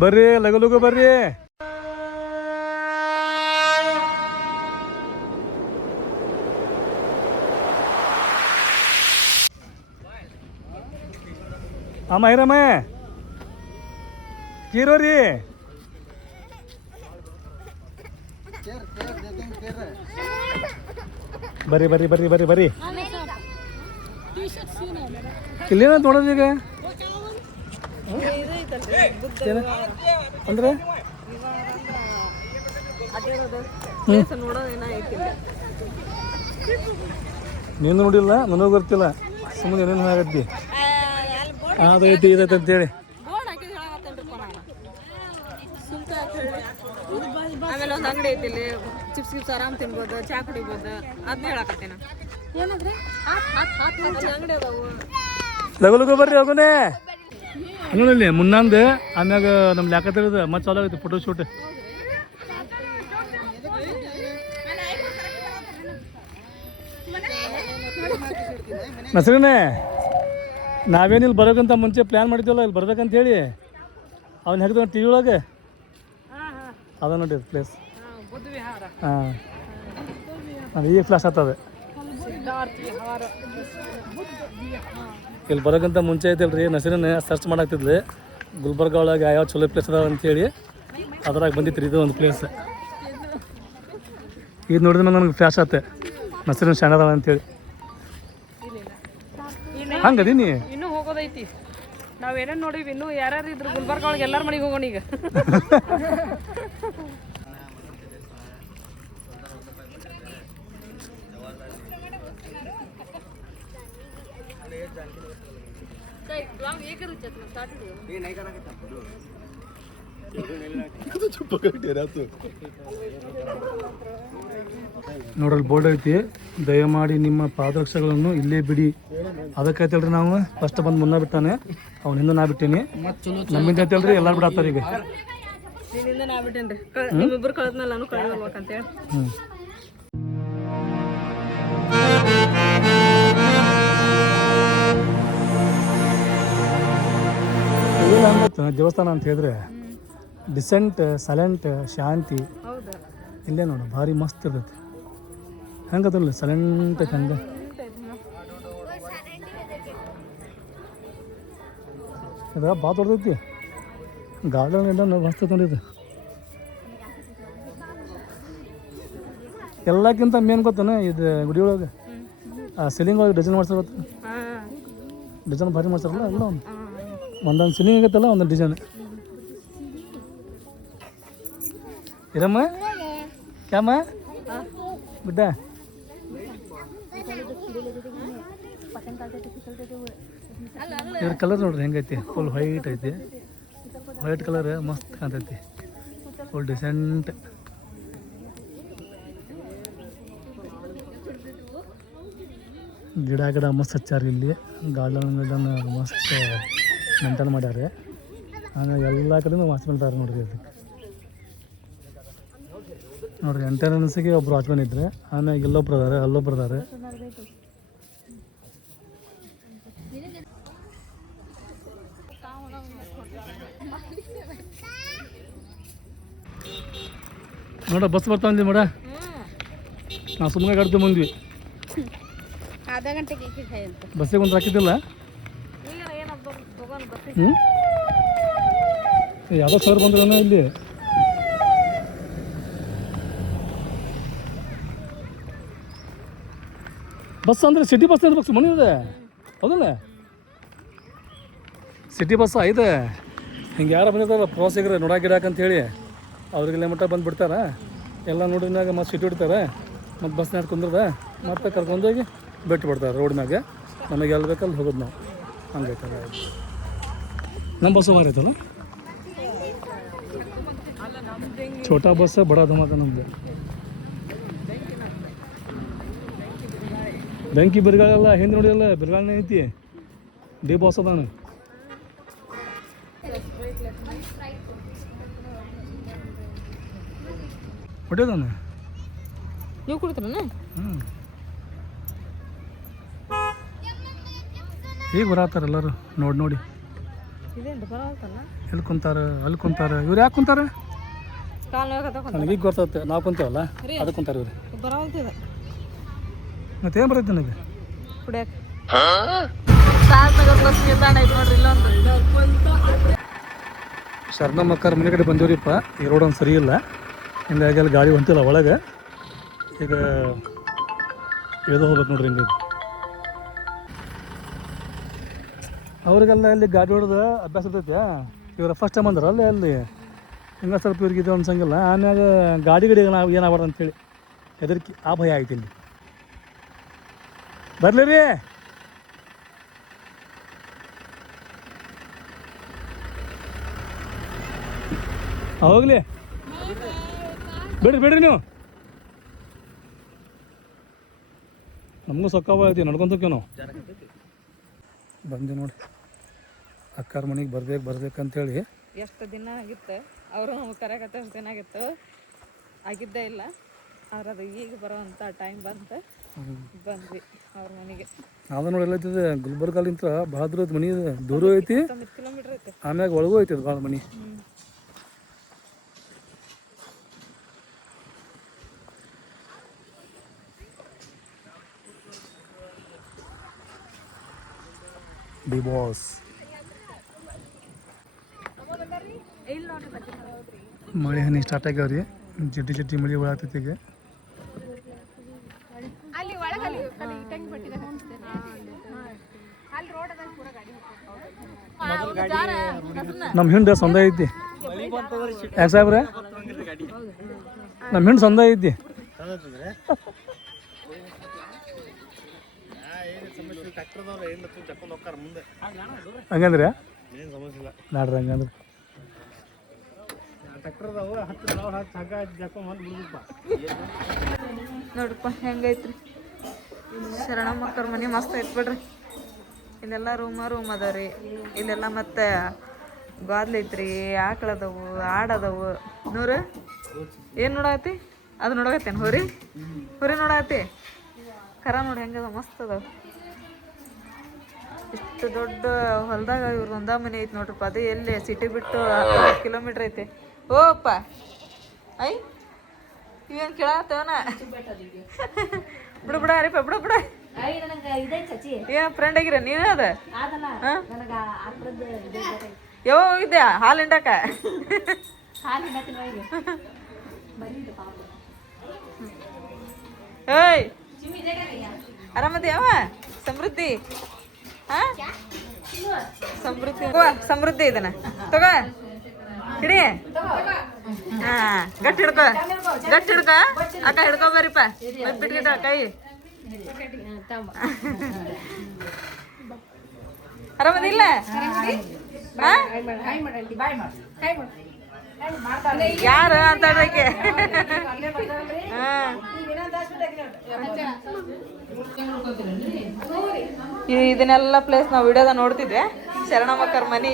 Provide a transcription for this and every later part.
ಬರ್ರಿ ಲಗು ಲಗು ಬರ್ರಿ. ಅಮ್ಮ ಇರಮ್ಮ ಕೀರೋರಿ ಬರ್ರಿ ಬರ್ರಿ ಬರ್ರಿ ಬರ್ರಿ ಬರ್ರಿ. ಇಲ್ಲೇನ ನೋಡೋದು ಈಗ ಅಂದ್ರೆ ನೀನು ನೋಡಿಲ್ಲ ನನಗೆ ಗೊತ್ತಿಲ್ಲ. ಸುಮ್ಮನೆ ಏನೇನು ಆಗತ್ತಿ ಅದೈತಿ ಇದೈತಿ ಅಂತೇಳಿ. ಆಮೇಲೆ ಒಂದು ಅಂಗಡಿ ಐತಿ ಇಲ್ಲಿ ಚಿಪ್ಸ್ ಗಿಪ್ಸ್ ಆರಾಮ್ ತಿನ್ಬೋದು, ಚಾ ಕುಡಿಬೋದು. ಅದನ್ನ ಹೇಳಕತ್ತೇನ ಏನಂದ್ರೆ ಅಂಗಡಿ ಅದಾವು. ಲಗು ಲಗು ಬರ್ರಿ ಹೋಗೋನೆ ಅಂಗಡಿ ಮುನ್ನಂದು. ಆಮ್ಯಾಗ ನಮ್ದು ಯಾಕತ್ತಿರೋದು ಮತ್ತೆ ಚಾಲು ಆಗೈತಿ ಫೋಟೋ ಶೂಟ್. ನಸರಿನೇ ನಾವೇನಿಲ್ಲಿ ಬರೋಕ್ಕಂತ ಮುಂಚೆ ಪ್ಲ್ಯಾನ್ ಮಾಡಿದ್ವಲ್ಲ ಇಲ್ಲಿ ಬರ್ಬೇಕಂತ ಹೇಳಿ. ಅವ್ನು ಹಾಕಿದ ಟಿ ವಿ ಒಳಗೆ ಅದ ನೋಡಿ ಪ್ಲೇಸ್. ಹಾಂ ಅದು ಈಗ ಫ್ಲಾಶ್ ಆಗ್ತದೆ. ಇಲ್ಲಿ ಬರೋಕ್ಕಂತ ಮುಂಚೆ ಐತಿಲ್ರಿ ನಸರಿನ ಸರ್ಚ್ ಮಾಡಾಕ್ತಿದ್ಲಿ ಗುಲ್ಬರ್ಗ ಒಳಗೆ ಯಾವ ಚಲೋ ಪ್ಲೇಸ್ ಅದಾವ ಅಂತೇಳಿ. ಅದ್ರಾಗ ಬಂದಿತ್ತು ರೀ ಇದು ಒಂದು ಪ್ಲೇಸ್. ಇದು ನೋಡಿದ ಮೇಲೆ ನನಗೆ ಫ್ಲಾಶ್ ಆತೆ ನಸರಿನ ಶಾಣ ಅದಾವ ಅಂತೇಳಿ. ಹಂಗದೀನಿ ಇನ್ನೂ ಹೋಗೋದೈತಿ. ನಾವೇನೇನು ನೋಡಿವಿ ಇನ್ನೂ ಯಾರ್ಯಾರು ಇದ್ರು ಗುಲ್ಬರ್ಗ ಒಳಗೆ ಎಲ್ಲರ ಮನೆಗೆ ಹೋಗೋಣ ಈಗ. ನೋಡ್ರಲ್ಲಿ ಬೋರ್ಡ್ ಐತಿ, ದಯಮಾಡಿ ನಿಮ್ಮ ಪಾದರಕ್ಷೆಗಳನ್ನು ಇಲ್ಲೇ ಬಿಡಿ. ಅದಕ್ಕೈತಲ್ರಿ ನಾವು ಫಸ್ಟ್ ಬಂದು ಮುನ್ನ ಬಿಟ್ಟಾನೆ, ಅವ್ನು ಹಿಂದೆ ನಾ ಬಿಟ್ಟೀನಿ. ನಮ್ಮಿಂದ ಐತಲ್ರಿ ಎಲ್ಲಾರು ಬಿಡತ್ತಾರ ಈಗ. ನಾ ಬಿಟ್ಟೇನ್ರಿ ನಿಮ್ಮಿಬ್ಬರು ಕಳೆದ್ಮೇಲೆ ನಾನು ಕಳೆದ್ಬೇಕಂತೇಳಿ. ದೇವಸ್ಥಾನ ಅಂತ ಹೇಳಿದ್ರೆ ಡಿಸೆಂಟ್, ಸೈಲೆಂಟ್, ಶಾಂತಿ. ಇಲ್ಲೇ ನೋಡು ಭಾರಿ ಮಸ್ತ್ ಇರ್ತೈತಿ. ಹೆಂಗದಲ್ಲ ಸೈಲೆಂಟ್ ಹಂಗೆ. ಇದು ಭಾಳ ದೊಡ್ಡದೈತಿ ಗಾರ್ಡನ್ ಎಲ್ಲ ಮಸ್ತ್ ನೋಡಿದ್ದು. ಎಲ್ಲಕ್ಕಿಂತ ಮೇನ್ ಗೊತ್ತಾನ ಇದು ಗುಡಿ ಒಳಗೆ ಸೀಲಿಂಗ್ ಒಳಗೆ ಡಿಸೈನ್ ಮಾಡ್ಸೋ ಗೊತ್ತ. ಡಿಸೈನ್ ಭಾರಿ ಮಾಡ್ಸಾರಲ್ಲ ಎಲ್ಲ ಒಂದೊಂದು ಸೀಲಿಂಗ್ ಆಗತ್ತಲ್ಲ ಒಂದೊಂದು ಡಿಸೈನ್. ಇರಮ್ಮ ಕ್ಯಾಮ ಬಿಡ್ಡ ಇದ್ರ ಕಲರ್ ನೋಡ್ರಿ ಹೆಂಗೈತಿ. ಫುಲ್ ವೈಟ್ ಐತಿ. ವೈಟ್ ಕಲರ್ ಮಸ್ತ್ ಕಾಣ್ತೈತಿ. Full decent. ಗಿಡ ಗಿಡ ಮಸ್ತ್ ಹಚ್ಚಾರ ಇಲ್ಲಿ. ಗಾರ್ಡನ್ ಮಸ್ತ್ ಮೇಂಟೈನ್ ಮಾಡ್ಯಾರ. ಆಮೇಲೆ ಎಲ್ಲ ಕಡೆನೂ ವಾಚ್ಮೆನ್ ಇದ್ದಾರೆ ನೋಡ್ರಿ. ಅದು ನೋಡ್ರಿ ಎಂಟೆನೆನ್ಸಿಗೆ ಒಬ್ರು ವಾಚ್ಮೆನ್ ಇದ್ರೆ, ಆಮೇಲೆ ಇಲ್ಲೊಬ್ರು ಅದಾರೆ, ಅಲ್ಲೊಬ್ರು ಅದಾರೆ. ನೋಡ ಬಸ್ ಬರ್ತಾವಂದಿ ಮೇಡ. ನಾವು ಸುಮ್ಮನೆ ಕಡ್ತೀವಿ ಮುಂದ್ವಿ. ಬಸ್ಸಿಗೆ ಒಂದು ಹಾಕಿದ್ದಿಲ್ಲ. ಹ್ಞೂ ಯಾವುದೋ ಸರ್ ಬಂದ್ರನ ಇಲ್ಲಿ. ಬಸ್ ಅಂದರೆ ಸಿಟಿ ಬಸ್ ಬಸ್ ಮನೆ ಇದೆ ಹೌದಲ್ಲ. ಸಿಟಿ ಬಸ್ ಇದೆ. ಹಿಂಗೆ ಯಾರು ಬಂದಿರ್ತಾರ ಪ್ರವಾಸಿಗರು ನೋಡಾಕ ಗಿಡಾಕಂತ ಹೇಳಿ ಅವ್ರಿಗೆಲ್ಲ ಮಟ್ಟ ಬಂದು ಬಿಡ್ತಾರೆ. ಎಲ್ಲ ನೋಡಿದ್ಮ್ಯಾಗ ಮತ್ತೆ ಸಿಟಿ ಬಿಡ್ತಾರೆ. ಮತ್ತು ಬಸ್ನಾಗ ಕುಂದ್ರದ ಮತ್ತೆ ಕರ್ಕೊಂಡೋಗಿ ಬಿಟ್ಟು ಬಿಡ್ತಾರೆ ರೋಡ್ ಮ್ಯಾಗ. ನಮಗೆ ಎಲ್ಲಿ ಬೇಕಲ್ಲಿ ಹೋಗೋದು ನಾವು. ಹಂಗೈತಲ್ಲ ನಮ್ಮ ಬಸ್ಸು ಮಾರೈತಲ್ಲ. ಛೋಟಾ ಬಸ್ ಬಡ ಧಮಾಕ ನಮ್ಮದು. ಬೆಂಕಿ ಬಿರುಗಾಳೆಲ್ಲ ಹಿಂದೆ ನೋಡಿಯಲ್ಲ ಬಿರುಗಾಳನೇ ಐತಿ. ಡಿ ಬಾಸ್ ಅದಾನ. ಹೊಟ್ಟೆದಾನ ನೀವು ಕುಡಿದ್ರನ? ಈಗ ಬರತ್ತಾರ ಎಲ್ಲರೂ ನೋಡಿ ನೋಡಿ. ಇದೇನು ಬರವಲ್ತಲ್ಲ ಎಲ್ಲಿ ಕುಂತಾರ ಅಲ್ಲಿ ಕುಂತಾರ ಇವ್ರು ಯಾಕೆ ಕುಂತಾರ ಕಾಲು ಹೋಗತ್ತ ನನಗೀಗ ಗೊತ್ತತ್ತೆ ನಾವು ಕುಂತೇವಲ್ಲ ಅದಕ್ಕೆ ಕುಂತಾರ ಇವ್ರು ಬರವಲ್ತಿದೆ ಮತ್ತೇನು ಬರುತ್ತೆ ನನಗೆ ಕುಡಿಯಕ್ಕೆ ಬಸ್ ನಿಲ್ದಾಣ ಐತೆ ನೋಡ್ರಿ ಇಲ್ಲೊಂದು ಶರಣಮ್ಮಕ್ಕರ ಮನೆ ಕಡೆ ಬಂದಿವ್ರಿಪ್ಪ ಈ ರೋಡ್ ಒಂದು ಸರಿ ಇಲ್ಲ ಹಿಂಗಾಗಿ ಅಲ್ಲಿ ಗಾಡಿ ಹೊಂಟಿಲ್ಲ ಒಳಗೆ ಈಗ ಎದು ಹೋಗ್ಬೇಕು ನೋಡ್ರಿ ಹಿಂಗೆ ಅವ್ರಿಗೆಲ್ಲ ಇಲ್ಲಿ ಗಾಡಿ ಹೊಡೆದು ಅಭ್ಯಾಸ ಇರ್ತೈತೆ ಇವ್ರ ಫಸ್ಟ್ ಟೈಮ್ ಅಂದ್ರೆ ಅಲ್ಲಿ ಹಿಂಗೆ ಸ್ವಲ್ಪ ಇವ್ರಿಗೆ ಇದು ಅನ್ಸಂಗಿಲ್ಲ ಆಮ್ಯಾಗ ಗಾಡಿ ನಾವು ಏನಾಗ್ಬಾರ್ದು ಅಂತೇಳಿ ಹೆದರಿಕೆ ಆ ಭಯ ಆಯ್ತು ಇಲ್ಲಿ ಬರಲಿ ರೀ ಹೋಗ್ಲಿ ಬಿಡ್ರಿ ನೀವು ನಮಗೂ ಸೊಕ್ಕಾವ ಐತಿ ನಡ್ಕೊಂತಕ್ಕೇವು ನಾವು ಬಂದೆ ನೋಡಿ ಅಕ್ಕಾರ ಮನೆಗೆ ಬರ್ಬೇಕಂತೇಳಿ ಎಷ್ಟು ದಿನ ಆಗಿತ್ತು ಅವರು ನಮ್ಗೆ ಕರೆಯಕತ್ತೆ ಅಷ್ಟು ದಿನ ಆಗಿತ್ತು ಆಗಿದ್ದೇ ಇಲ್ಲ ಆದ್ರೆ ಅದು ಈಗ ಬರೋವಂಥ ಟೈಮ್ ಬಂತು ಬಂದ್ವಿ ಅವ್ರ ಮನೆಗೆ ನಾವು ನೋಡಿ ಎಲ್ಲೈತಿದೆ ಗುಲ್ಬರ್ಗಾಲಿಂತ ಭಾಳ ದೂರ ಮನೆ ದೂರ ಐತಿ 9 ಕಿಲೋಮೀಟ್ರ್ ಐತೆ ಆಮ್ಯಾಗ ಒಳಗೂ ಐತಿ ಭಾಳ ಮನೆ ಡಿ ಬಾಸ್ ಮಳೆ ಹನಿ ಸ್ಟಾರ್ಟ್ ಆಗ್ಯಾವ್ರಿ ಜಡ್ಡಿ ಮಳೆ ಒಳಗ್ತೈತಿ ಈಗ ನಮ್ಮ ಹಿಂಡು ಸಂದ ಐತಿ ಯಾಕೆ ಸಾಹೇಬ್ರೆ ನಮ್ಮ ಹಿಂಡು ಸಂದ ಐತಿ ಹಂಗಂದ್ರೆ ನಾಡ್ರಿ ಹಂಗಂದ್ರೆ ನೋಡ್ರಪ್ಪ ಹೆಂಗೈತ್ರಿ ಶರಣಮ್ಮಕ್ಕರ ಮನೆ ಮಸ್ತ್ ಐತ್ ಬಿಡ್ರಿ ಇಲ್ಲೆಲ್ಲ ರೂಮ್ ಅದಾವ್ರಿ ಇಲ್ಲೆಲ್ಲ ಮತ್ತೆ ಗಾದ್ಲು ಐತ್ರಿ ಆಕಳ ಅದಾವು ಆಡದವು ನೂರು ಏನು ನೋಡಾತಿ ಅದು ನೋಡಕತ್ತೇನು ಹೊರಿ ನೋಡಾತಿ ಕರ ನೋಡಿ ಹೆಂಗದ ಮಸ್ತ್ ಅದಾವ ಇಷ್ಟು ದೊಡ್ಡ ಹೊಲದಾಗ ಇವ್ರ ಒಂದ ಮನೆ ಐತಿ ನೋಡ್ರಪ್ಪ ಅದು ಎಲ್ಲಿ ಸಿಟಿ ಬಿಟ್ಟು 10 ಕಿಲೋಮೀಟ್ರ್ ಐತಿ ಓಪ್ಪ ಐ ಇವೇನು ಕೇಳತ್ತವನ ಬಿಡು ಅರಿಪ ಬಿಡು ಏನ್ ಫ್ರೆಂಡ್ ಆಗಿರ ನೀನು ಅದ ಯಾವಾಗ ಹೋಗಿದ್ದೆ ಹಾಲು ಹಿಂಡಾಕ ಏಯ್ ಆರಾಮದಿಯವ ಸಮೃದ್ಧಿ ಸಮೃದ್ಧಿ ಇದನ್ನ ತಗೋ ಹಿಡಿ ಹಾ ಗಟ್ಟಿ ಹಿಡ್ಕೊ ಅಕ್ಕ ಹಿಡ್ಕೊ ಬರ್ರಿಪ್ಪ ಬಿಟ್ಗಿಟ್ಟ ಕೈ ಆರಾಮದಿಲ್ಲ ಯಾರು ಅಂತ ಇದನ್ನೆಲ್ಲ ಪ್ಲೇಸ್ ನಾವು ವಿಡಿಯೋದ ನೋಡ್ತಿದ್ವಿ ಶರಣಮ್ಮಕ್ಕರ ಮನಿ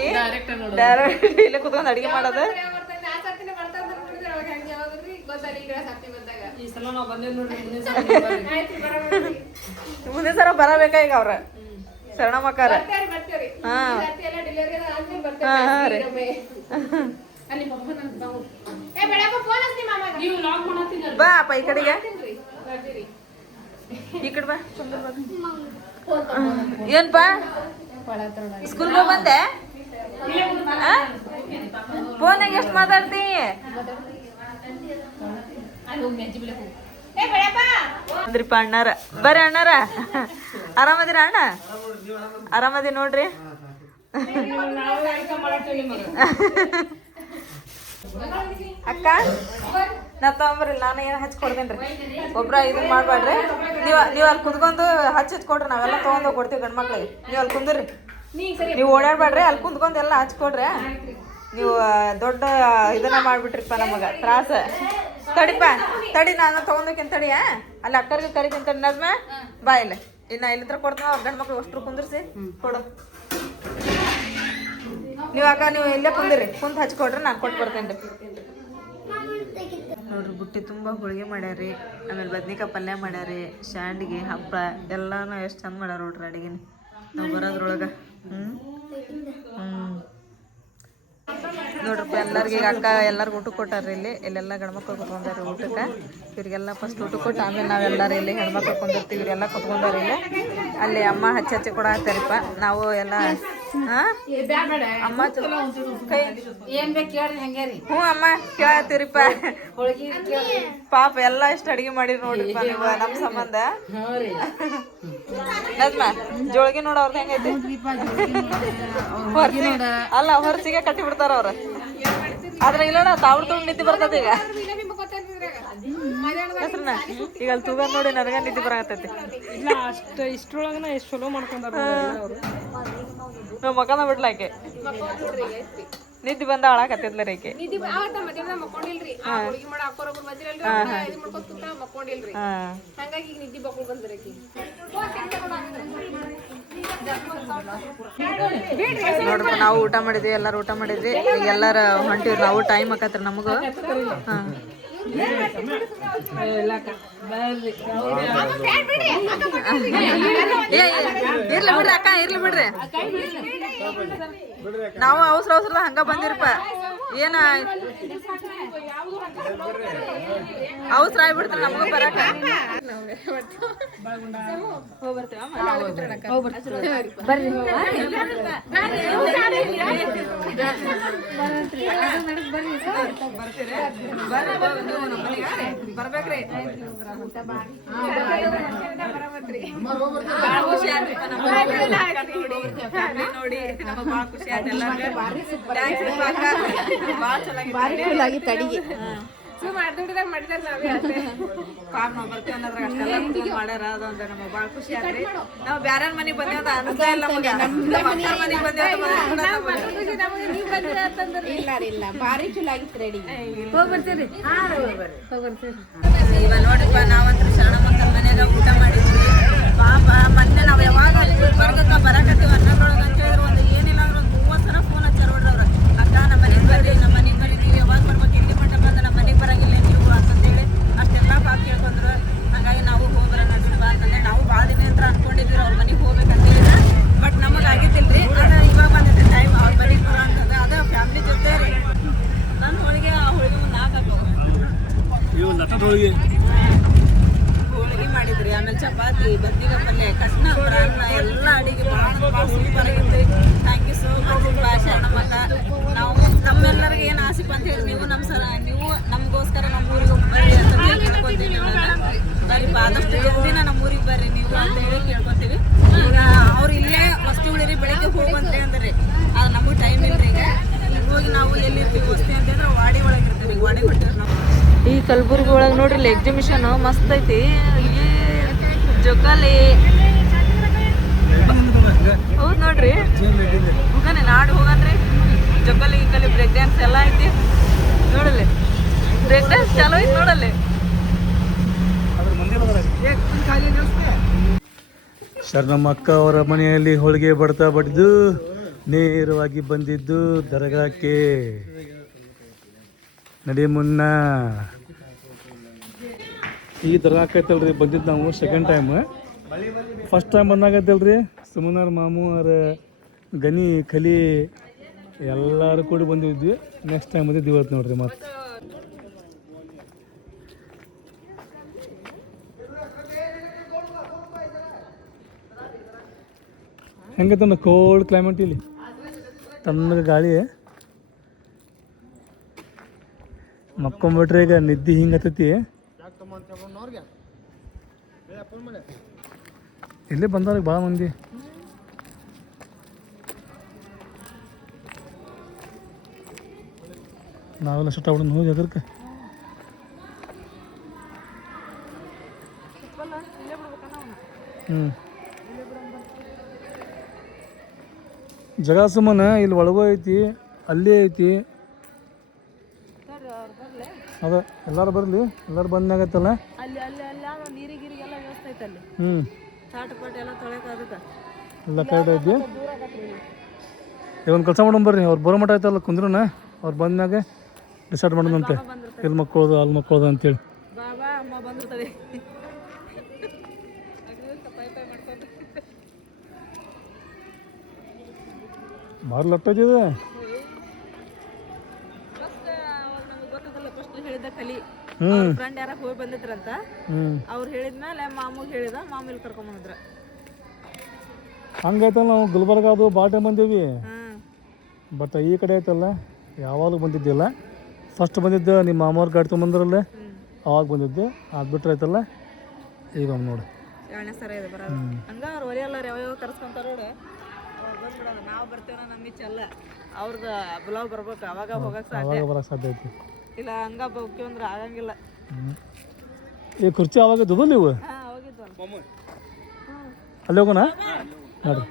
ಡೈರೆಕ್ಟ್ ಇಲ್ಲೇ ಕುತ್ಕೊಂಡು ಅಡಿಗೆ ಮಾಡೋದು ಮುಂದಿನ ಸಲ ಬರಬೇಕಾ ಈಗ ಅವ್ರ ಶರಣಮ್ಮಕ್ಕರ ಬಾ ಅಪ್ಪ ಈ ಕಡೆಗೆ ಈ ಕಡೆ ಬಾ ಏನ್ಪಾ ಸ್ಕೂಲ್ಗೆ ಬಂದೆ ಫೋನಾಗ ಎಷ್ಟು ಮಾತಾಡ್ತಿ ಅಂದ್ರಿಪ್ಪ ಅಣ್ಣಾರ ಬರ್ರಿ ಅಣ್ಣಾರ ಆರಾಮದಿರ ಅಣ್ಣ ಆರಾಮದಿ ನೋಡ್ರಿ ಅಕ್ಕ ನಾ ತಗೊಂಬರ್ರಿ ನಾನು ಏನು ಹಚ್ಕೊಡ್ತೇನ್ರಿ ಒಬ್ರ ಇದನ್ನ ಮಾಡ್ಬೇಡ್ರಿ ನೀವು ಅಲ್ಲಿ ಕುತ್ಕೊಂಡು ಹಚ್ಕೊಡ್ರಿ ನಾವೆಲ್ಲ ತೊಗೊಂಡೋಗಿ ಕೊಡ್ತೀವಿ ಗಂಡು ಮಕ್ಳಿಗೆ ನೀವು ಅಲ್ಲಿ ಕುಂದ್ರಿ ನೀವು ಓಡಾಡ್ಬೇಡ್ರಿ ಅಲ್ಲಿ ಕುಂತ್ಕೊಂಡು ಎಲ್ಲ ಹಚ್ಕೊಡ್ರಿ ನೀವು ದೊಡ್ಡ ಇದನ್ನ ಮಾಡ್ಬಿಟ್ರಿಪ್ಪ ನಮಗೆ ತ್ರಾಸ ತಡಿಪ್ಪ ತಡಿ ನಾನು ತೊಗೊಂಡೋಕಿನ್ ತಡಿಯ ಅಲ್ಲಿ ಅಕ್ಕರಿಗೆ ಕರಿತೀನಿ ತಡಿ ನದ್ಮ ಬಾ ಇಲ್ಲ ಇನ್ನು ಇಲ್ಲಿಂತ್ರ ಕೊಡ್ತೀವಿ ಅವ್ರ ಗಂಡು ಮಕ್ಳು ಅಷ್ಟ್ರು ಕುಂದ್ರಿಸಿ ಕೊಡು ನೀವು ಅಕ್ಕ ನೀವು ಇಲ್ಲೇ ಕುಂದಿರಿ ಕುಂತ ಹಚ್ಕೊಡ್ರಿ ನಾನು ಕೊಟ್ಟು ಬರ್ತೇನೆ ನೋಡ್ರಿ ಬುಟ್ಟಿ ತುಂಬ ಹೋಳಿಗೆ ಮಾಡ್ಯಾರಿ ಆಮೇಲೆ ಬದ್ನಿಕಾಯಿ ಪಲ್ಯ ಮಾಡ್ಯಾರಿ ಶಾಂಡಿಗೆ ಹಪ್ಪಳ ಎಲ್ಲಾನು ಎಷ್ಟು ಚಂದ ಮಾಡ್ಯಾರ ನೋಡ್ರಿ ಅಡಿಗೆನಿ ನಾವು ಬರೋದ್ರೊಳಗೆ ನೋಡ್ರಪ್ಪ ಎಲ್ಲರಿಗೆ ಈಗ ಅಕ್ಕ ಎಲ್ಲರಿಗೂ ಊಟ ಕೊಟ್ಟಾರ್ರಿ ಇಲ್ಲೆಲ್ಲ ಗಂಡ್ಮಕ್ಳು ಕುತ್ಕೊಂಡಾರ ಊಟಕ್ಕೆ ಇವ್ರಿಗೆಲ್ಲ ಫಸ್ಟ್ ಊಟ ಕೊಟ್ಟು ಆಮೇಲೆ ನಾವೆಲ್ಲರೂ ಇಲ್ಲಿ ಹೆಣ್ಮಕ್ಳು ಕುಂದಿರ್ತೀವಿ ಇವರೆಲ್ಲ ಕುತ್ಕೊಂಡಾರ ಇಲ್ಲಿ ಅಲ್ಲಿ ಅಮ್ಮ ಹಚ್ಚಿ ಕೊಡ ಹಾಕ್ತಾರಪ್ಪ ನಾವು ಎಲ್ಲ ಅಮ್ಮ ಕೈ ಹ್ಞೂ ಅಮ್ಮ ಕೇಳತ್ತೀರಿಪ್ಪ ಪಾಪ ಎಲ್ಲ ಇಷ್ಟು ಅಡಿಗೆ ಮಾಡಿರಿ ನೋಡ್ರಿಪ್ಪ ನೀವು ನಮ್ಮ ಸಂಬಂಧ ನಜ್ಮ ಜೋಳಿಗೆ ನೋಡ ಅವ್ರದ್ದು ಹೆಂಗೈತಿ ಅಲ್ಲ ಹೊರಸಿಗೆ ಕಟ್ಟಿ ಬಿಡ್ತಾರ ಅವ್ರ ಆದ್ರೆ ಇಲ್ಲ ತಾವ್ರ ತೊಗೊಂಡು ನಿದ್ದೆ ಬರ್ತದ ಈಗ ಹೆಸ್ರನ್ನ ಈಗ ಅಲ್ಲಿ ತೂಗ ನೋಡಿ ನನಗ ನಿದ್ದೆ ಬರತೈತಿ ಇಲ್ಲ ಅಷ್ಟು ಇಷ್ಟರೊಳಗನ ಎಷ್ಟು ಚಲೋ ಮಾಡ್ಕೊಂಡಾರ ನಾವು ಮಕ್ಕನ ಬಿಡ್ಲಾಕೆ ನಿದ್ದೆ ಬಂದ ಹಾಳಾಕತ್ತಿದ್ಲ ರೀ ಆಕೆ ನೋಡ್ರಿ ನಾವು ಊಟ ಮಾಡಿದ್ವಿ ಎಲ್ಲಾರು ಊಟ ಮಾಡಿದ್ವಿ ಈಗ ಎಲ್ಲಾರ ಹೊಂಟಿವ್ರಿ ನಾವು ಟೈಮ್ ಆಕತ್ರಿ ನಮಗೂ ಇರ್ಲಿ ಬಿಡ್ರಿ ಅಕ್ಕ ಇರ್ಲಿ ಬಿಡ್ರಿ ನಾವು ಅವಸರ ಹಂಗ ಬಂದಿರಪ್ಪ ಏನ ಅವಸರ ಆಗ್ಬಿಡ್ತಾರ ನಮಗೂ ಬರಕ ಬರ್ಬೇಕ್ರಿ ನೋಡಿ ನಮಗ್ ಬಾಳ ಖುಷಿ ಆಯ್ತು ಎಲ್ಲಾರ್ಗು ಬಾಳ ಚೆನ್ನಾಗಿ ಅಡಿಗೆ ಪಾಪ ನಾವ್ ಬರ್ತೀವಿ ಅನ್ನೋದ್ರಾಗ ಅಷ್ಟೆಲ್ಲ ಮಾಡ್ಯಾರ ಅದೊಂದು ನಮಗ್ ಬಾಳ ಖುಷಿ ಆದ್ರಿ ನಾವ್ ಬ್ಯಾರ ಮನಿಗ್ ಬಂದೇವ ಅನ್ಸ್ತಾ ಇಲ್ಲ ನಮಗೆ ಮನಿಗ್ ಇಲ್ಲ ಭಾರಿ ಚಲೋ ಆಗಿತ್ತು ರೆಡಿ ಇವ ನೋಡಿಪ್ಪ ನಾವಂತ್ರ ಶಾಣ ಮಕ್ಕಳ ಮನ್ಯಾಗ ಊಟ ಮಾಡಿದ್ವಿ ಪಾಪ ಮೊನ್ನೆ ನಾವ್ ಯಾವಾಗ ಗುಲ್ಬರ್ಗಕ್ಕ ಬರಾಕತ್ತೀವಿ ಅನ್ನೊಳಗ ಅಂತ ಹೇಳಿದ್ರು ಒಂದು ಏನಿಲ್ಲ ಅಂದ್ರೆ ಒಂದು 30 ಸಲ ಫೋನ್ ಹಚ್ಚಾರ ನೋಡ್ರಿ ಅವ್ರ ಅಕ್ಕ ನಮ್ಮ ಮನೆಗ್ ಬರ್ರಿ ನೀವು ಯಾವಾಗ ಬರ್ಬೇಕು ಇಲ್ಲಿ ಮಟ್ಟ ಬಂದ ನಮ್ಮ ಮನೆಗ್ ಬರಂಗಿಲ್ಲ ನೀವು ಅಂತಂದೇಳಿ ಅಷ್ಟೆಲ್ಲ ಪಾಪ ಕೇಳ್ಕೊಂಡ್ರು ಹಾಗಾಗಿ ನಾವು ಹೋಗ್ಬರ ನಡ್ಸಿಪ್ಪ ಅಂತಂದ್ರೆ ನಾವು ಭಾಳ ದಿನ ಅಂತ ಅನ್ಕೊಂಡಿದ್ವಿ ಅವ್ರ ಮನೆಗೆ ಹೋಗ್ಬೇಕಂತ ಹೇಳಿದ್ರೆ ಬಟ್ ನಮಗೆ ಆಗಿದ್ದಿಲ್ರಿ ಆದ್ರೆ ಇವಾಗ ಬಂದಿದ್ರಿ ಟೈಮ್ ಅವ್ರ ಮನೆಗೆ ಬರೋ ಅಂತಂದ್ರೆ ಅದ ಫ್ಯಾಮಿಲಿ ಜೊತೆ ರೀ ನನ್ನ ಹೋಳಿಗೆ ಆ ಹೋಳಿಗೆ ಮುಂದೆ ಹೋಳಿಗೆ ಮಾಡಿದ್ರಿ ಆಮೇಲೆ ಚಪಾತಿ ಬದ್ನಿಕಾಯಿ ಪಲ್ಯ ಕಟ್ನ ಅನ್ನ ಎಲ್ಲ ಅಡಿಗೆ ಭಾಳ ಸೂಪರ್ ಆಗಿತ್ತು ಥ್ಯಾಂಕ್ ಯು ಸೋ ಮಚ್ ಶರಣಮ್ಮಕ್ಕ ನಾವು ನಮ್ಮೆಲ್ಲರಿಗೆ ಏನು ಆಸೆಪ್ಪ ಅಂತ ಹೇಳಿ ನೀವು ನೀವು ನಮಗೋಸ್ಕರ ನಮ್ಮ ಊರಿಗೆ ಬರ್ರಿ ಅಂತ ಹೇಳಿ ಕೇಳ್ಕೊತೀವಿ ಬರ್ರಿ ಆದಷ್ಟು ಜಲ್ದಿನ ನಮ್ಮ ಊರಿಗೆ ಬರ್ರಿ ನೀವು ಅಂತ ಹೇಳಿ ಕೇಳ್ಕೊತೀವಿ ಈಗ ಅವ್ರು ಇಲ್ಲೇ ವಸ್ತಿ ಉಳಿರಿ ಬೆಳಿಗ್ಗೆ ಹೋಗುವಂತ್ರಿ ಅಂದ್ರೆ ಅದು ನಮಗೆ ಟೈಮ್ ಇಲ್ರಿ ಈಗ ಹೋಗಿ ನಾವು ಎಲ್ಲಿರ್ತೀವಿ ವಸ್ತಿ ಅಂತಂದ್ರೆ ವಾಡಿ ಒಳಗೆ ಇರ್ತೀವಿ ಈಗ ವಾಡಿ ಹೊಟ್ಟಿರಿ ನಾವು ಈ ಕಲಬುರ್ಗಿ ಒಳಗೆ ನೋಡ್ರಿ ಎಕ್ಸಿಬಿಷನ್ ಮಸ್ತ್ ಐತಿ ಜೋಕಾಲಿ ಹೌದು ನೋಡ್ರಿ ಹೋಗನೆ ನಾಡು ಹೋಗನ್ರಿ ಜೋಕಾಲಿ ಗಿಕಾಲಿ ಬ್ರೇಕ್ ಡ್ಯಾನ್ಸ್ ಎಲ್ಲ ಐತಿ ನೋಡಲ್ಲಿ ಬ್ರೇಕ್ ಡ್ಯಾನ್ಸ್ ಚಾಲೋ ಐತಿ ನೋಡಲ್ಲಿ ಸರ್ ನಮ್ಮ ಅಕ್ಕ ಅವರ ಮನೆಯಲ್ಲಿ ಹೋಳಿಗೆ ಬಡ್ತಾ ಬಡಿದು ನೇರವಾಗಿ ಬಂದಿದ್ದು ದರ್ಗಾಕ್ಕೆ ನಡಿ ಮುನ್ನ ಈ ದರ್ಗಾಕ್ಕೆ ಐತಲ್ರಿ ಬಂದಿದ್ದು ನಾವು ಸೆಕೆಂಡ್ ಟೈಮ್ ಫಸ್ಟ್ ಟೈಮ್ ಬಂದಾಗೈತಲ್ರಿ ಸುಮನಾರ್ ಮಾಮು ಅವ್ರ ಗನಿ ಕಲಿ ಎಲ್ಲರೂ ಕೂಡಿ ಬಂದಿದ್ವಿ ನೆಕ್ಸ್ಟ್ ಟೈಮ್ ಬಂದಿದ್ದು ಇವತ್ತು ನೋಡ್ರಿ ಮತ್ತೆ ಹೆಂಗೈತಣ್ಣ ಕೋಲ್ಡ್ ಕ್ಲೈಮೇಟ್ ಇಲ್ಲಿ ತಣ್ಣಗೆ ಗಾಳಿ ಮಕ್ಕೊಂಬಿಟ್ರೆ ಈಗ ನಿದ್ದೆ ಹಿಂಗೆ ಹತ್ತೈತಿ ಇಲ್ಲೇ ಬಂದಾರ ಭಾಳ ಮಂದಿ ನಾವೆಲ್ಲ ಸುತ್ತ ಬಿಡೋಣ ಹೋಗಿ ಅದಕ್ಕೆ ಜಗ ಸುಮ್ಮನೆ ಇಲ್ಲಿ ಒಳಗೂ ಐತಿ ಅಲ್ಲೇ ಐತಿ ಅದ ಎಲ್ಲಾರು ಬರಲಿ ಎಲ್ಲಾರು ಬಂದಾಗತ್ತಲ್ಲ ಎಲ್ಲ ಕರೆಕ್ಟ್ ಐತಿ ಒಂದು ಕೆಲಸ ಮಾಡೋಣ ಬರ್ರಿ ಅವ್ರು ಬರೋ ಮಟ್ಟ ಆಯ್ತಲ್ಲ ಕುಂದ್ರನ ಅವ್ರು ಬಂದಾಗ ಡಿಸೈಡ್ ಮಾಡೋಣಂತೆ ಇಲ್ಲಿ ಮಕ್ಕಳದು ಅಲ್ಲಿ ಮಕ್ಕಳದು ಅಂತೇಳಿ ಭಾಳ ಲಟ್ಟೈತಿದೆ ಇಲ್ಲಿದ್ದ ಕಲಿ ಫ್ರೆಂಡ್ ಯಾರ ಹೋಗಿ ಬಂದಿದ್ರಂತ ಅವ್ರು ಹೇಳಿದ್ಮೇಲೆ ಮಾಮೂಗ್ ಹೇಳಿದ ಮಾಮೂಲಿ ಕರ್ಕೊಂಬಂದಿದ್ರ ಹಂಗೈತಲ್ಲ ನಾವು ಗುಲ್ಬರ್ಗ ಅದು ಭಾಳ ಟೈಮ್ ಬಂದೀವಿ ಬಟ್ ಈ ಕಡೆ ಐತಲ್ಲ ಯಾವಾಗಲೂ ಬಂದಿದ್ದಿಲ್ಲ ಫಸ್ಟ್ ಬಂದಿದ್ದೆ ನಿಮ್ಮ ಮಾಮವ್ರ ಗಾಡಿ ತೊಗೊಂಬಂದ್ರಲ್ಲ ಅವಾಗ ಬಂದಿದ್ದೆ ಅದು ಬಿಟ್ರೆ ಐತಲ್ಲ ಈಗ ನೋಡಿ 2ನೇ ಸರ ಇದೆ ಬರೋದು ಹಂಗ ಅವ್ರು ಒಲಿಯಲ್ಲಾರ ಯಾವ್ಯಾವ ಕರ್ಸ್ಕೊಂತಾರ ನೋಡಿ ಅವ್ರು ಬಂದ್ಬಿಡೋದು ನಾವು ಬರ್ತೇವೋ ನಮ್ಮ ಇಚ್ಛೆ ಅಲ್ಲ ಅವ್ರದ್ದು ಬ್ಲಾಗ್ ಬರ್ಬೇಕು ಅವಾಗ ಹೋಗಕ್ಕೆ ಸಾಧ್ಯ ಅವಾಗ ಬರೋಕ್ಕೆ ಸಾಧ್ಯ ಐತಿ ಇಲ್ಲ ಹಂಗ ಹೋಗ್ತೀವಿ ಅಂದ್ರೆ ಆಗಂಗಿಲ್ಲ ಈ ಕುರ್ಚಿ ಅವಾಗ ಇದ್ದದ ನೀವು ಹೋಗಿದ್ವಲ್ಲ ಅಲ್ಲಿ ಹೋಗೋಣ ನೋಡ್ರಿ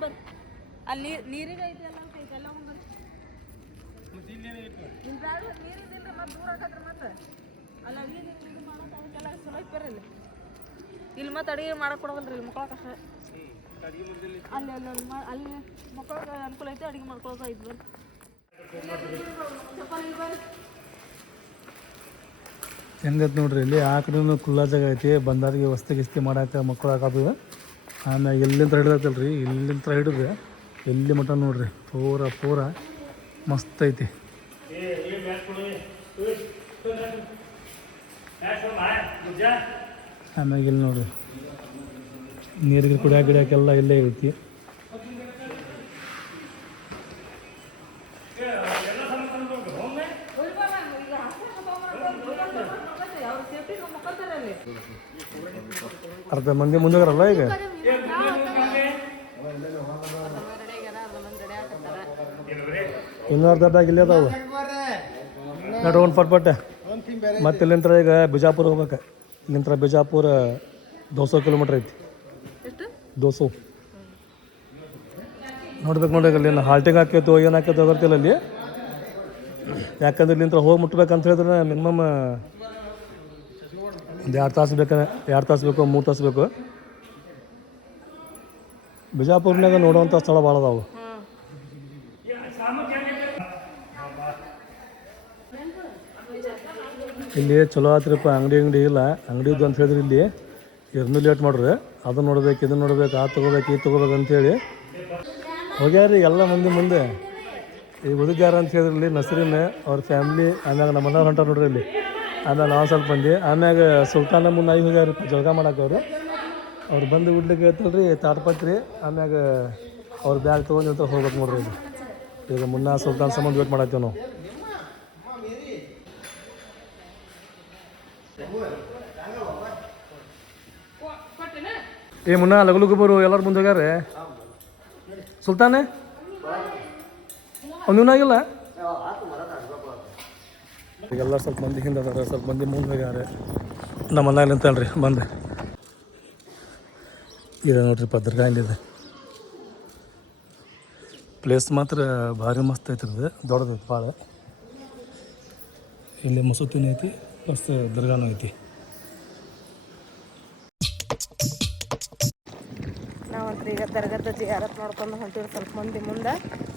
ಅಲ್ಲಿ ನೀರಿಗೆ ಐತಿ ಎಲ್ಲ ಐತಿ ಎಲ್ಲ ಹೋಗ್ಬರ್ರಿ ನೀರಿದ್ದಿಲ್ಲ ಮತ್ತೆ ದೂರ ಆಗತ್ರಿ ಮತ್ತೆ ಅಲ್ಲಿ ಅಡಿಗೆ ಇದು ಮಾಡೋಕ್ಕಾಗಲ್ಲ ಚಲೋ ಐತಿ ಬರ್ರಿ ಇಲ್ಲಿ ಮತ್ತೆ ಅಡಿಗೆ ಮಾಡಕ್ಕೆ ಕೊಡವಲ್ರಿ ಇಲ್ಲಿ ಮಕ್ಕಳ ಕಷ್ಟ ಅಲ್ಲಿ ಅಲ್ಲಿ ಮಕ್ಕಳಿಗೆ ಅನುಕೂಲ ಐತಿ ಅಡಿಗೆ ಮಾಡ್ಕೊಳ್ಳೋದು ಐತಿ ಬರ್ರಿ ಹೆಂಗೈತೆ ನೋಡ್ರಿ ಇಲ್ಲಿ ಆ ಕಡೆನೂ ಖುಲ್ಲಾ ಜಾಗ ಐತಿ ಬಂದಾರಿಗೆ ವಸ್ತಿ ಗಿಸ್ತಿ ಮಾಡಕ್ಕೆ ಮಕ್ಕಳು ಹಾಕೋದು ಆಮೇಲೆ ಎಲ್ಲಿಂದ ಹಿಡಿದೈತಲ್ಲ ರೀ ಇಲ್ಲಿಂದ ಹಿಡಿದ್ರೆ ಎಲ್ಲಿ ಮಟ ನೋಡ್ರಿ ಪೂರ ಮಸ್ತ್ ಐತಿ ಆಮ್ಯಾಗ ಇಲ್ಲಿ ನೋಡ್ರಿ ನೀರಿಗೆ ಕುಡಿಯಾಕ ಗಿಡಕ್ಕೆಲ್ಲ ಇಲ್ಲೇ ಐತಿ ಅರ್ಧ ಮಂದಿ ಮುಂದೋಗ್ರಲ್ಲ ಈಗ ಇನ್ನೂ ಅರ್ಧ ಬ್ಯಾಗ್ ಇಲ್ಲೇ ಅದಾವು ನಡ್ಕೊಂಡು ಪಟ್ಪಟ್ಟೆ ಮತ್ತೆ ಇಲ್ಲಿಂತ್ರ ಈಗ ಬಿಜಾಪುರ ಹೋಗ್ಬೇಕು ಇಲ್ಲಿಂತ್ರ ಬಿಜಾಪುರ 200 ಕಿಲೋಮೀಟ್ರ್ ಐತಿ 200 ನೋಡ್ಬೇಕು ನೋಡ್ರಿ ಅಲ್ಲಿ ಹಾಲ್ಟಿಗೆ ಹಾಕೈತೋ ಏನು ಹಾಕೈತೋ ಗೊತ್ತಿಲ್ಲ ಅಲ್ಲಿ ಯಾಕಂದ್ರೆ ಇಲ್ಲಿಂತ್ರ ಹೋಗಿ ಮುಟ್ಬೇಕಂತ ಹೇಳಿದ್ರೆ ಮಿನಿಮಮ್ ಒಂದು 2 ತಾಸು ಬೇಕು 2 ತಾಸು ಬೇಕು 3 ತಾಸು ಬೇಕು ಬಿಜಾಪುರ್ನಾಗ ನೋಡುವಂಥ ಸ್ಥಳ ಭಾಳ ಅದಾವು ಇಲ್ಲಿ ಚಲೋ ಆತ್ರಿಪ್ಪ ಅಂಗಡಿ ಇಲ್ಲ ಅಂಗಡಿ ಇದ್ದು ಅಂತ ಹೇಳಿದ್ರೆ ಇಲ್ಲಿ ಇರ್ನು ಲೇಟ್ ಮಾಡ್ರಿ ಅದನ್ನ ನೋಡ್ಬೇಕು ಇದನ್ನ ನೋಡ್ಬೇಕು ಆ ತೊಗೋಬೇಕು ಇದು ತೊಗೋಬೇಕು ಅಂತೇಳಿ ಹೋಗ್ಯಾರಿ ಎಲ್ಲ ಮಂದಿ ಮುಂದೆ ಈಗ ಉದುಗ್ಯಾರ ಅಂತ ಹೇಳಿದ್ರಿ ಇಲ್ಲಿ ನಸರಿನ ಅವ್ರ ಫ್ಯಾಮ್ಲಿ ಆಮ್ಯಾಗ ನಮ್ಮ ಮನೆಯವ್ರು ಹೊಂಟಾರ ನೋಡ್ರಿ ಇಲ್ಲಿ ಆಮೇಲೆ ನಾವು ಸ್ವಲ್ಪ ಬಂದು ಆಮ್ಯಾಗ ಸುಲ್ತಾನ ಮುನ್ನಾಯಿ ಹೋಗ್ಯಾರ ಜಳಕ ಮಾಡಕ್ಕೆ ಅವ್ರು ಬಂದು ಬಿಡ್ಲಿಕ್ಕೆ ಐತಲ್ರಿ ತಾಡ್ಪತ್ರಿ ಆಮ್ಯಾಗ ಅವ್ರ ಬ್ಯಾಗ್ ತೊಗೊಂಡು ಅಂತ ಹೋಗ್ಬೇಕು ನೋಡ್ರಿ ಇಲ್ಲಿ ಈಗ ಮುನ್ನ ಸುಲ್ತಾನ್ ಸಂಬಂಧ ವೇಟ್ ಮಾಡತ್ತೇವೆ ನಾವು ಏ ಮುನ್ನ ಲಗು ಬರು ಎಲ್ಲರೂ ಮುಂದೆ ಹೋಗ್ಯಾರೆ ಸುಲ್ತಾನೆ ಅವನಿಗಿಲ್ಲ ಈಗೆಲ್ಲ ಸ್ವಲ್ಪ ಮಂದಿ ಹಿಂದೆ ಅದಾರೆ ಸ್ವಲ್ಪ ಮಂದಿ ಮುಂದೆ ಹೋಗ್ಯಾರೆ ನಮ್ಮ ಮನೇಲಿ ಅಂತಲ್ರಿ ಬಂದೆ ಇದೆ ನೋಡ್ರಿ ದರ್ಗಾ ಇಲ್ಲಿದೆ ಪ್ಲೇಸ್ ಮಾತ್ರ ಭಾರಿ ಮಸ್ತ್ ಐತ್ರಿದು ದೊಡ್ಡದೈತಿ ಭಾಳ ಇಲ್ಲಿ ಮಸೂತಿನೂ ಐತಿ ಪ್ಲಸ್ ದರ್ಗಾನೂ ಐತಿ ನಾವಂತ್ರಿ ಈಗ ದರ್ಗದ ಜಿಯಾರತ್ ನೋಡ್ಕೊಂಡು ಹೊಂಟಿವ್ರಿ ಸ್ವಲ್ಪ ಮಂದಿ ಮುಂದೆ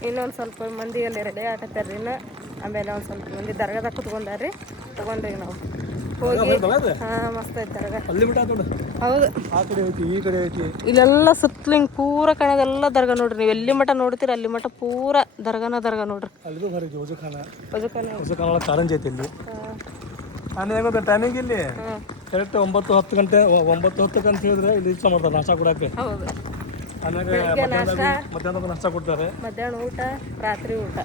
ಇನ್ನೊಂದು ಸ್ವಲ್ಪ ಮಂದಿ ಅಲ್ಲಿ ರೆಡಿ ಆಗತ್ತಾರ್ರಿ ಇನ್ನು ಆಮೇಲೆ ಒಂದು ಸ್ವಲ್ಪ ಮಂದಿ ದರ್ಗಾದಾಗ ಕುತ್ಕೊಂಡಾರ್ರಿ ತಗೊಂಡ್ರಿ ನಾವು ಹೋಗಿ ಮಸ್ತ್ ಐತಿ ದರ್ಗಾ ಅಲ್ಲಿ ಬಿಟ್ಟ ಹೌದು ಆ ಕಡೆ ಐತಿ ಈ ಕಡೆ ಐತಿ ಇಲ್ಲೆಲ್ಲ ಸುತ್ತಲೂ ಹಿಂಗೆ ಪೂರ ಕಾಣೋದೆಲ್ಲ ದರ್ಗಾ ನೋಡ್ರಿ ನೀವು ಎಲ್ಲಿ ಮಠ ನೋಡ್ತೀರಿ ಅಲ್ಲಿ ಮಠ ಪೂರ ದರ್ಗಾ ನೋಡ್ರಿ ಅಲ್ಲಿಗೂ ಬರೀ ಹೊಸಖಾನ ವಜುಖಾನೆ ಕಾರಂಜಿ ಐತಿ ಇಲ್ಲಿ ಆಮೇಲೆ ಟೈಮಿಂಗ್ ಇಲ್ಲಿ ಕರೆಕ್ಟ್ 9-10 ಗಂಟೆ 9-10 ಅಂತ ಹೇಳಿದ್ರೆ ಇಲ್ಲಿ ಇಷ್ಟ ಮಾಡ್ತಾರೆ ನಾಷ್ಟ ಕೊಡಕ್ಕೆ ಹೌದು ಆಮೇಲೆ ಮಧ್ಯಾಹ್ನದ ನಾಷ್ಟ ಕೊಡ್ತಾರೆ ಮಧ್ಯಾಹ್ನ ಊಟ ರಾತ್ರಿ ಊಟ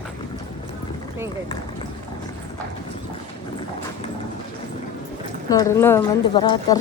ಹಿಂಗೈತಿ ನೋಡ್ರಿ ಇನ್ನೂ ಮಂದಿ ಬರತ್ತಾರ